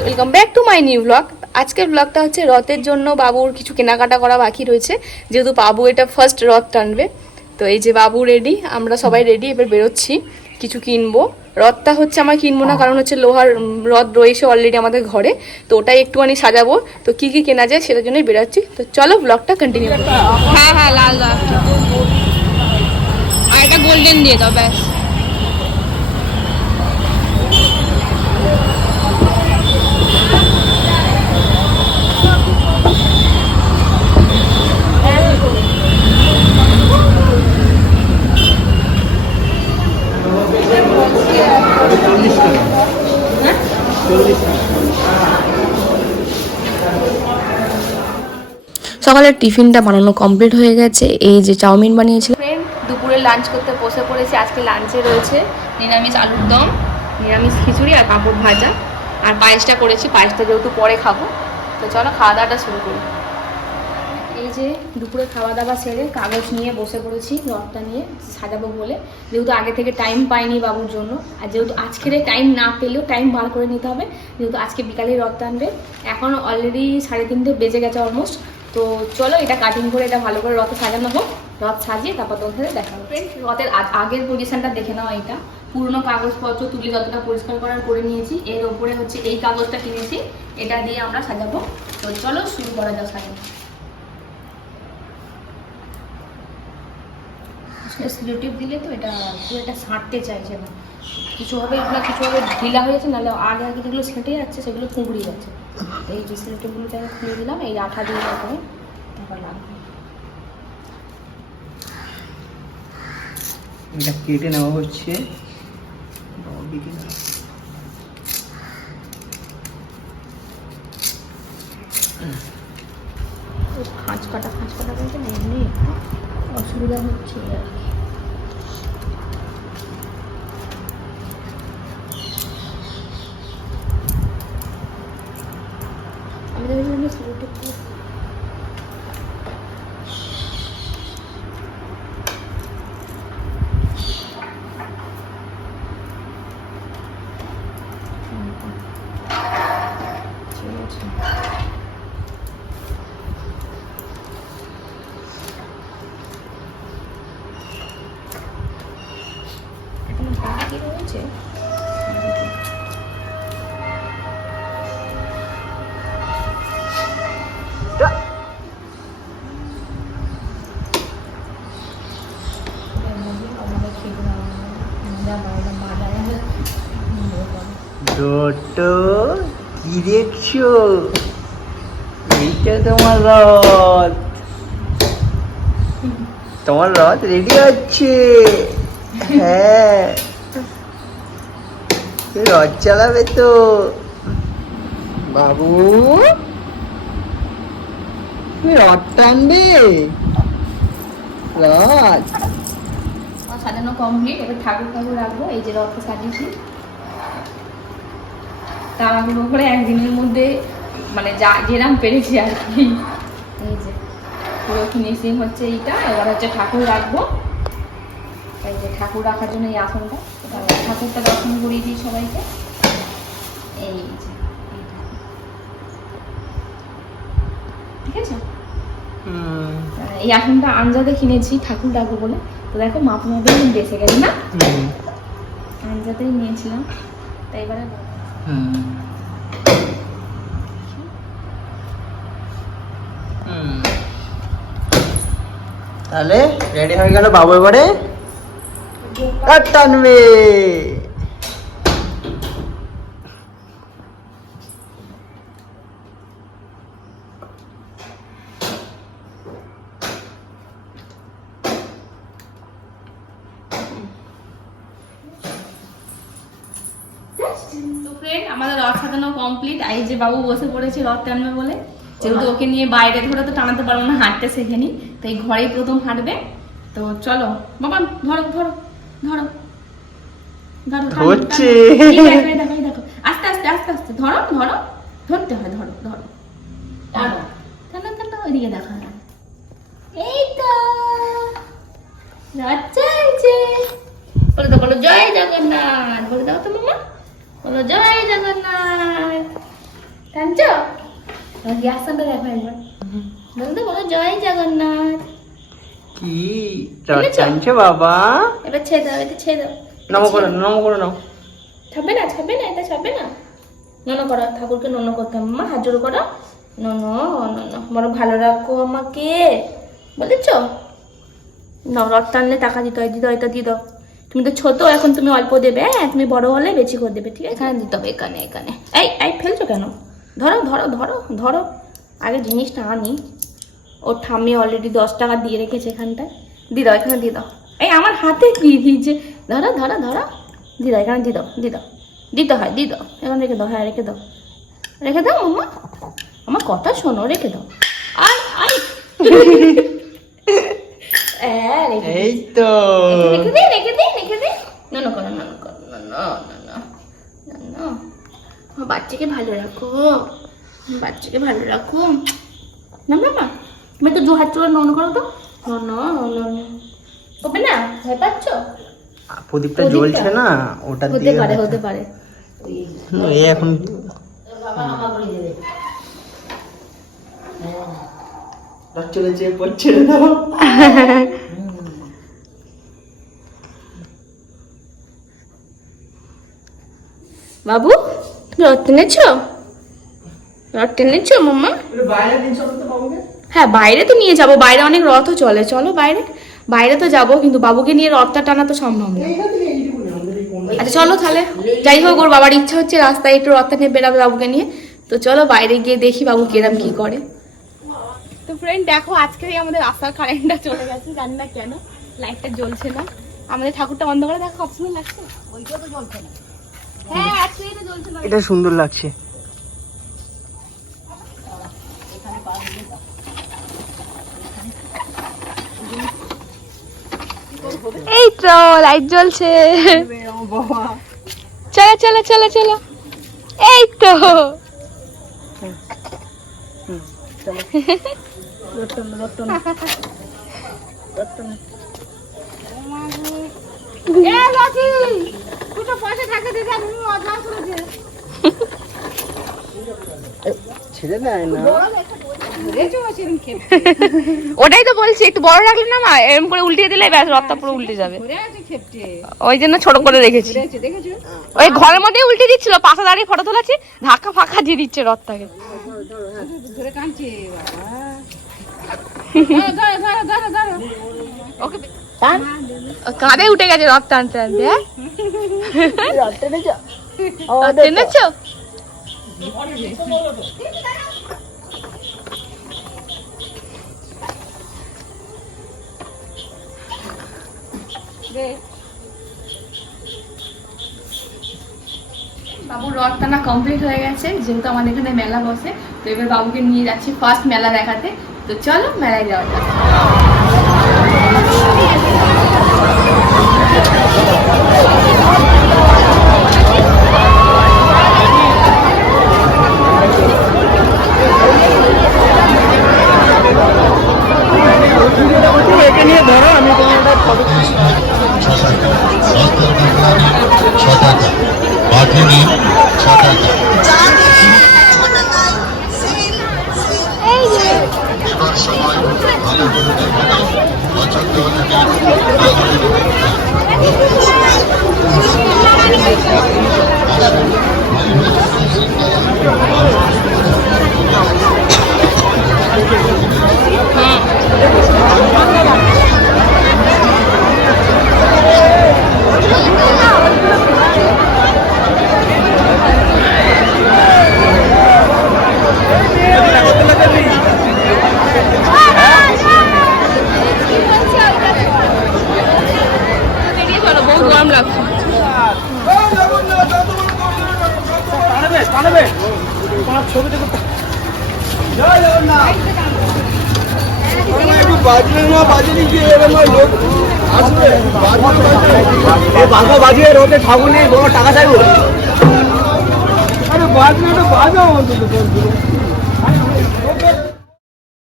Welcome back to my new blog. আজকের ব্লগটা হচ্ছে রথের জন্য বাবুর কিছু কেনাকাটা করা বাকি রয়েছে, যেহেতু বাবু এটা ফার্স্ট রথ টানবে। তো এই যে বাবু রেডি, আমরা সবাই রেডি, এবার বেরোচ্ছি কিছু কিনবো। রথটা হচ্ছে আমার কিনবো না, কারণ হচ্ছে লোহার রথ রয়েছে অলরেডি আমাদের ঘরে, তো ওটাই একটুখানি সাজাবো। তো কি কি কেনা যায় সেটার জন্যই বেরোচ্ছি। তো চলো ব্লগটা কন্টিনিউ করো। হ্যাঁ হ্যাঁ, লাল লাল আর এটা গোল্ডেন দিয়ে দাও ব্যাস। সকালের টিফিনটা বানানো কমপ্লিট হয়ে গেছে। এই যে চাউমিন বানিয়েছিলাম। ফ্রেন্ড, দুপুরে লাঞ্চ করতে বসে পড়েছি। আজকে লাঞ্চে রয়েছে নিরামিষ আলুর দম, নিরামিষ খিচুড়ি আর পাঁপড় ভাজা, আর পায়েসটা করেছি। পায়েসটা যেহেতু পরে খাবো, তো চলো খাওয়া দাওয়াটা শুরু করি। এই যে দুপুরে খাওয়া দাওয়া সেরে কাগজ নিয়ে বসে পড়েছি রথটা নিয়ে সাজাবো বলে, যেহেতু আগে থেকে টাইম পাইনি বাবুর জন্য, আর যেহেতু আজকের টাইম না পেলেও টাইম বার করে নিতে হবে, যেহেতু আজকে বিকালে রথ টানবে। এখন অলরেডি 3:30 বেজে গেছে অলমোস্ট। তো চলো এটা কাটিং করে এটা ভালো করে রথে সাজানো হোক, রথ সাজিয়ে তারপর তোমাদের দেখা হবে। রথের আগের পজিশনটা দেখে নাও। এটা পুরনো কাগজপত্র তুলে যতটা পরিষ্কার করার করে নিয়েছি, এর ওপরে হচ্ছে এই কাগজটা কিনেছি, এটা দিয়ে আমরা সাজাবো। তো চলো শুরু করা যাক সাজানো। স্লিটিভ দিলে তো এটা পুরোটা ছাঁটতে চাইছে না, কিছু হবে এগুলো, কিছু হবে ঢিলা হয়ে যাচ্ছে, নাহলে আগে আগে যেগুলো ছেঁটে যাচ্ছে সেগুলো কুঁকড়িয়ে যাচ্ছে। এই যে স্লিটিভগুলো আমি খুলে দিলাম, এই আঠা দিয়ে তারপরে লাগবে। এটা কেটে নেওয়া হচ্ছে। খাঁচ কাটা বলতে এমনি একটু অসুবিধা হচ্ছে আর কি। আমি দেখেছি স্লিটিভ বাকি রয়েছে। ছোটো কি দেখছো? এইটা তোমার রথ, তোমার রথ রেডি হচ্ছে। হ্যাঁ, রথ চালাবে তো বাবু, রথ টানবে। রথ সাজানো কমপ্লিট, এবার ঠাকুর রাখবো। এই যে রথ সাজিয়েছি তাড়াহুড়ো করে একদিনের মধ্যে, মানে যা যেরাম পেরেছি আর কি। এই যে পুরো ফিনিশিং হচ্ছে এইটা। এবার হচ্ছে ঠাকুর রাখবো। এই যে ঠাকুর রাখার জন্য এই আসনটা, ঠাকুরটা দর্শন করিয়ে দিই সবাইকে। এই যে ঠিক আছে। এই আসনটা আঞ্জাতে কিনেছি ঠাকুর রাখবো বলে। তো দেখো মাপ মাপে বেঁচে গেছে না, আঞ্জাতেই নিয়েছিলাম। তাই এবারে তাহলে রেডি হয়ে গেল বাবু, এবারে টানবে। তো ফ্রেন্ড, আমাদের রথ সাজানো কমপ্লিট। এই যে বাবু বসে পড়েছে রথ টানবে বলে, যেহেতু ওকে নিয়ে বাইরে ধরে তো টানাতে পারবো না, হাঁটতে শেখেনি, তো এই ঘরেই প্রথম হাঁটবে। তো চলো বাবা, ধরো ধরো ধরো ধরো, হচ্ছে দেখো আস্তে আস্তে আস্তে আস্তে ধরো ধরো, ধরতে হয়, ধরো ধরো ধরো, টানো টানো, ওইদিকে দেখা। এই তো রথ চলছে। বলে দাও, বলো জয় জগন্নাথ। বলে দাও তো মামা, বলো জয় জগন্নাথ। টানছো রিয়াকশনটা দেখো একবার। বলে দাও, বলো জয় জগন্নাথ। কি রথ টানছে বাবা? এবার ছেড়ে দাও, এটা ছেড়ে দাও। নমো করো নাও। ছাপবে না, ছাপবে না, এটা ছাপবে না। নন করো, ঠাকুরকে নন করতে হবে। মামা হাত জোড়ো করো। নন নন, বড় ভালো রাখো আমাকে বলেছ। না, রথ টানলে টাকা দিতে হয়। দিতে হয়, এটা দিয়ে দাও। তুমি তো ছোট এখন, তুমি অল্প দেবে। হ্যাঁ, তুমি বড় হলে বেশি করে দেবে, ঠিক আছে? এখানে দিতে হবে, এখানে এখানে। এই এই ফেলছো কেন? ধরো ধরো ধরো ধরো, আগে জিনিসটা আনি। ওর ঠাম্মি অলরেডি 10 টাকা দিয়ে রেখেছে এখানটায়। দিয়ে দাও, এখানে দিয়ে দাও। এই আমার হাতে কি দিয়েছে? ধরো ধরো ধরো, দিয়ে দাও, এখানে দিয়ে দাও, দিয়ে দাও। দিতে হয়, দিয়ে দাও। এখানে রেখে দাও। হ্যাঁ, রেখে দাও, রেখে দাও মাম্মা। আমার কথা শোনো, রেখে দাও। আই আই এই তো রেখে দে, রেখে দে, রেখে দে। না না করো, না না করো, না না না না না না। আমার বাচ্চাকে ভালো রাখো, বাচ্চাকে ভালো রাখো। না না মা, তুমি তো হাত চলে নন করো তো। না না না, হবে না? ভয় পাচ্ছ? প্রদীপটা জ্বলছে না, ওটা হতে দিয়ে পারে, হতে পারে। এই এখন রথ চলেছে, পড়ছে না। বাবু, তুমি রথ টেনেছো? রথ টেনেছো মাম্মা? বাইরে দিন সব তো বাবুকে। হ্যাঁ, বাইরে তো নিয়ে যাবো। বাইরে অনেক রথও চলে, চলো বাইরে। বাইরে তো যাবো, কিন্তু বাবুকে নিয়ে রথটা টানা তো সম্ভব না। আচ্ছা চলো তাহলে। যাই হোক, ওর বাবার ইচ্ছা হচ্ছে রাস্তায় একটু রথটা নিয়ে বেরাবে বাবুকে নিয়ে। তো চলো বাইরে গিয়ে দেখি বাবু কিরম কি করে। তো ফ্রেন্ড দেখো, আজকেই আমাদের রাস্তার কারেন্টটা চলে গেছে, জানি না কেন লাইটটা জ্বলছে না। আমাদের ঠাকুরটা বন্ধ করে দেখো, অপশনাল লাগছে। ওইটা তো জ্বলছে না। হ্যাঁ, আজকে এটা জ্বলছে না। এটা সুন্দর লাগছে। এই তো লাইট জ্বলছে। চলো চলো চলো চলো, এই তো। ছেড়ে দেয় না। ওটাই তো বলছি, একটু বড় রাখলে না মা, এরকম করে উল্টিয়ে দিলে ব্যাস রথটা পুরো উল্টে যাবে। ওই জন্য ছোট করে রেখেছি। ওই ঘরের মধ্যেই উল্টে দিচ্ছিল, পাশে দাঁড়িয়ে ফটো তোলাচ্ছি, ধাক্কা ফাঁকা দিয়ে দিচ্ছে রথটাকে। কাঁধে উঠে গেছে রথ টানতে টানতে। টেনেছো? বাবুর রথ টানা কমপ্লিট হয়ে গেছে, যেহেতু আমাদের এখানে মেলা বসে। তো এবার বাবুকে নিয়ে যাচ্ছি ফার্স্ট মেলা দেখাতে। তো চলো মেলায় যাওয়া যাক। একে নিয়ে ধরো, আমি তোমার একটা ফটো। বাঘিনী 6 টাকা। এবার সবাই ভালো করে দেখুন, পছন্দ হলে বহু গরম লাগছে। বাজিয়ে রোদে ঠাকুর নেই, টাকা চাইবো। আরে বাজনা তো বাজাও অন্তত।